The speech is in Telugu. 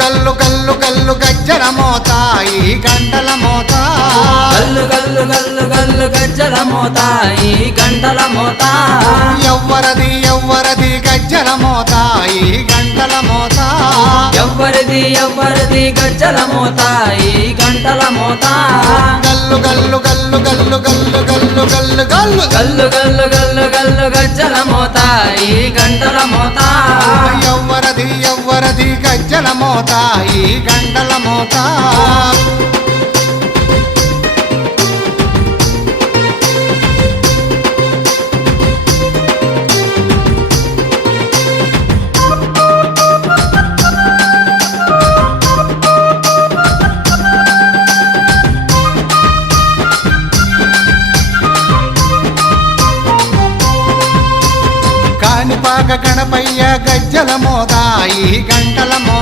గల్లు గల్లు గల్లు గజ్జల మోత ఈ గంటల మోత గల్లు గల్లు గల్లు గల్లు గజ్జల మోత ఈ గంటల మోత ఎవ్వరది ఎవ్వరది గజ్జల మోత ఈ గంటల మోత ఎవ్వరిది ఎవ్వరిది గజ్జల మోత ఈ గంటల మోత గల్లు గల్లు గల్లు గల్లు గల్లు గల్లు గల్లు గల్లు గల్లు గల్లు గల్లు గల్లు గజ్జల మోత ఈ గంటల మోత ఎవ్వరది ఎవ్వరది గజ్జల మోత ఈ గంటల మోత కాణిపాక గణపయ్య గజ్జల మోత ఈ గంటల మోత